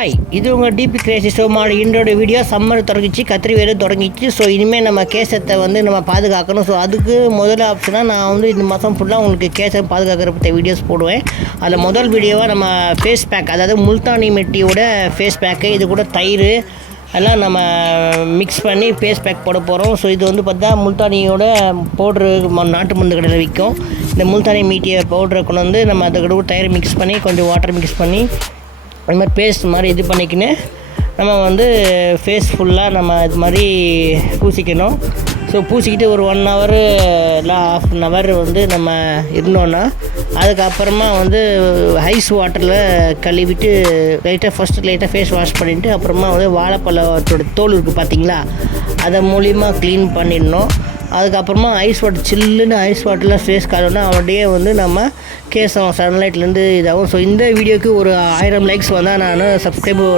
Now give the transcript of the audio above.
Hi, இது உங்கள் DP Crazy ஷோமான இன்றோட video. Summer தொடங்கிச்சு, கத்திரி வேறு தொடங்கிச்சு. ஸோ இனிமேல் நம்ம கேசத்தை நம்ம பாதுகாக்கணும். ஸோ அதுக்கு முதல் ஆப்ஷனாக நான் இந்த மாதம் ஃபுல்லாக உங்களுக்கு கேசை பாதுகாக்கிற பற்றி வீடியோஸ் போடுவேன். அதில் முதல் வீடியோவாக நம்ம ஃபேஸ் பேக், அதாவது முல்தானி மெட்டியோட ஃபேஸ் பேக்கு, இது கூட தயிர் எல்லாம் நம்ம மிக்ஸ் பண்ணி ஃபேஸ் பேக் போட போகிறோம். ஸோ இது பார்த்தா முல்தானியோட பவுட்ரு நாட்டு மருந்து கடையில் விற்கும். இந்த முல்தானி மீட்டிய பவுட்ரை கொண்டு நம்ம அதை கூட தயிர் மிக்ஸ் பண்ணி கொஞ்சம் வாட்டர் மிக்ஸ் பண்ணி அது மாதிரி பேஸ்ட் மாதிரி இது பண்ணிக்கின்னு நம்ம ஃபேஸ் ஃபுல்லாக நம்ம இது மாதிரி பூசிக்கணும். ஸோ பூசிக்கிட்டு ஒரு 1 hour இல்லை ½ an hour நம்ம இருந்தோன்னா அதுக்கப்புறமா ஐஸ் வாட்டரில் கழுவிட்டு லைட்டாக ஃபேஸ் வாஷ் பண்ணிவிட்டு அப்புறமா வாழைப்பழத்தோட தோல் இருக்குது பார்த்தீங்களா, அதை மூலிமா க்ளீன் பண்ணிடணும். அதுக்கப்புறமா சில்லுன்னு ஐஸ் வாட்டரில் ஃபேஸ் காலோன்னா அப்படியே நம்ம கேஸும் சன்லைட்லேருந்து இதாகும். ஸோ இந்த வீடியோக்கு ஒரு 1000 likes வந்தால் நான் சப்ஸ்கிரைபர்